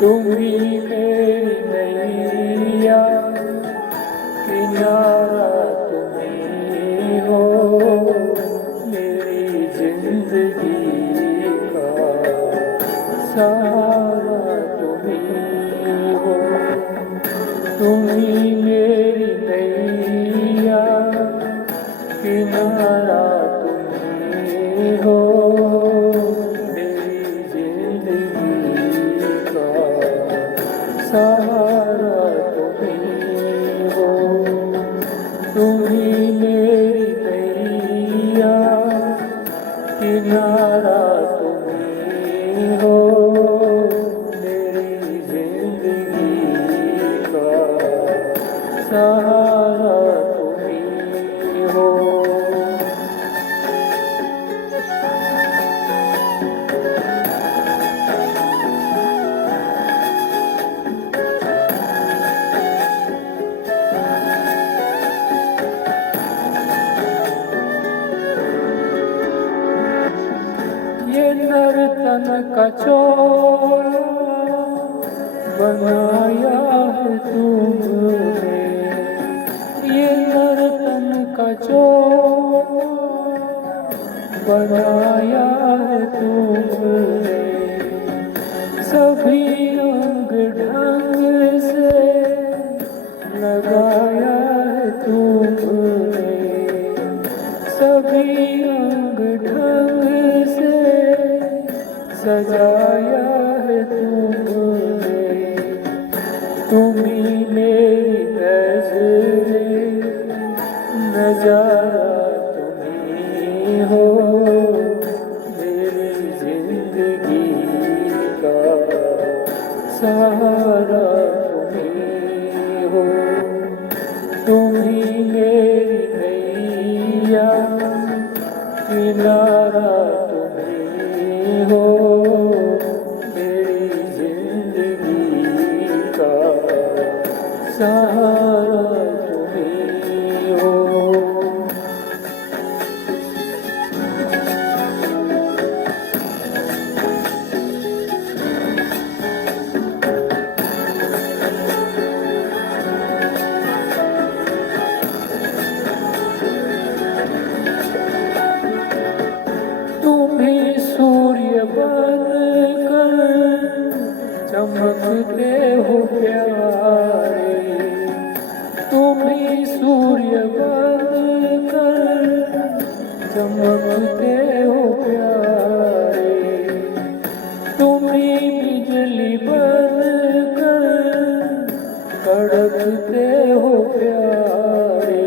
तुम ही मेरी नैया, किनारा तुम ही हो, मेरी जिंदगी का सहारा तुम ही हो। तुम ही मेरी नैया, किनारा तुम ही हो, मेरी जिंदगी का सहारा तुम ही हो। तुम ही मेरी नैया, किनारा तुम ही हो, मेरी जिंदगी का सहारा तुम ही हो। ये नर्तन का चोला बनाया है तुमने, ये नर्तन का चोला बनाया है तुमने। सभी अंग ढंग से लगाया है तुमने, सभी अंग ढंग से सजाया है तुमने। तुम ही मेरी नज़रे, नजारा तुम ही हो, मेरी जिंदगी का सहारा तुम ही हो। तुम ही मेरी नैया, किनारा तुम ही हो, मेरी जिंदगी का सहारा तुम ही हो। तुम ही सूर्य बनकर चमकते हो प्यारे, तुम ही सूर्य बनकर चमकते हो प्यारे। तुम ही बिजली बनकर कड़कते हो प्यारे,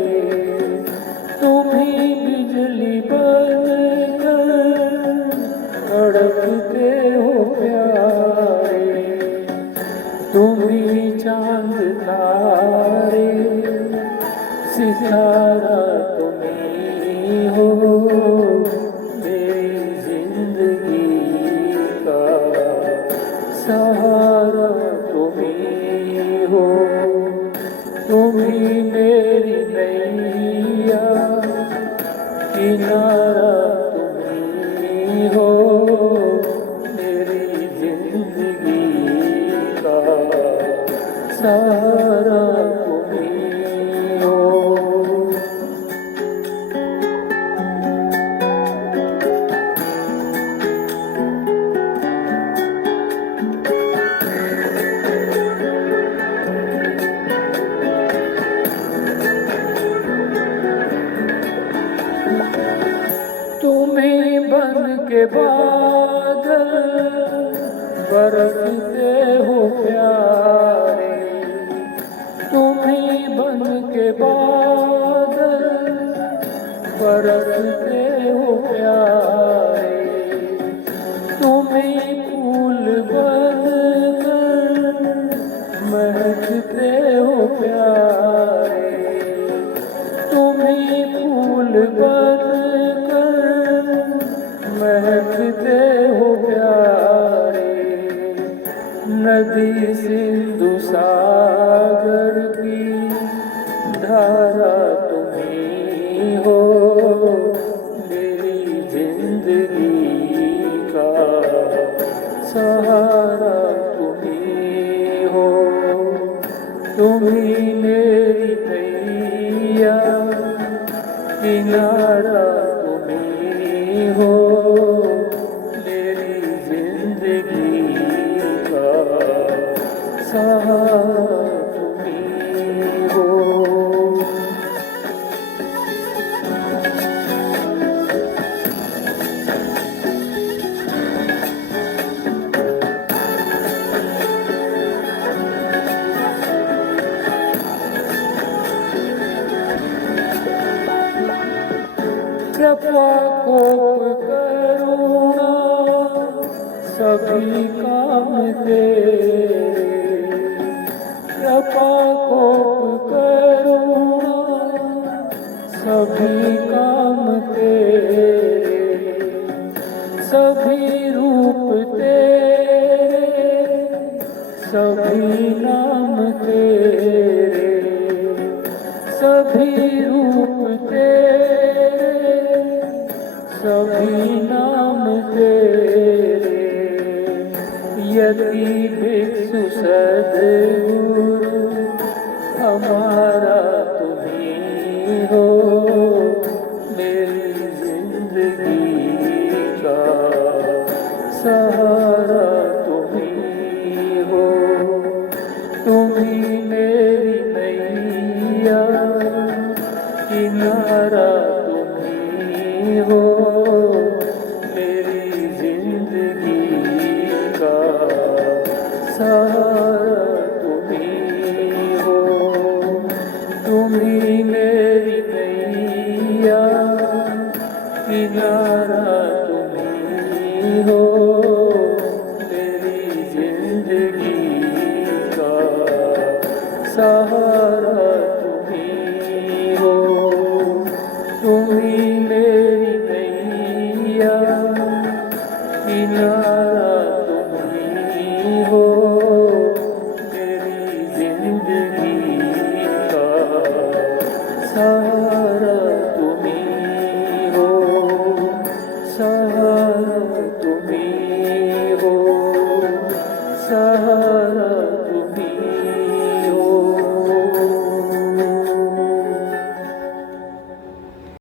तुम ही बिजली बनकर कड़कते हो प्यारे। तुम ही चांद तारे, सितारा तुम ही हो, मेरी जिंदगी का सहारा तुम ही हो। तुम ही मेरी नैया, किनारा तुम ही हो, मेरी जिंदगी का सहारा तुम ही हो। तुम्हें बन के बादल बरसते हो प्यारे, तुम्हें बन के बादल बरसते हो प्यारे। तुम्हें फूल बनकर महकते हो प्यारे, तुम्हें फूल बनकर महकते हो प्यारे। नदी सिंधु सागर की धारा तुम ही हो, मेरी जिंदगी का सहारा तुम्ही हो, तुम्ही मेरी नैया, किनारा तुम्ही हो, मेरी जिंदगी का सहारा तुम्ही हो। कृपा कोप करुणा सभी काम तेरे, कृपा कोप करुणा सभी काम तेरे, सभी रूप तेरे, सभी नाम तेरे, सभी रूप तेरे, सभी नाम तेरे। यदि भिक्षु सद्गुरु हमारा तुम्ही हो, मेरी जिंदगी का सहारा तुम्ही हो, तुम्ही मेरी नैया, किनारा तुम्ही हो, मेरी जिंदगी का सहारा तुम्ही हो, तुम्ही मेरी नैया, किनारा तुम्ही हो, मेरी जिंदगी का सहारा तुम्ही हो, तुम्ही मेरी नैया, किनारा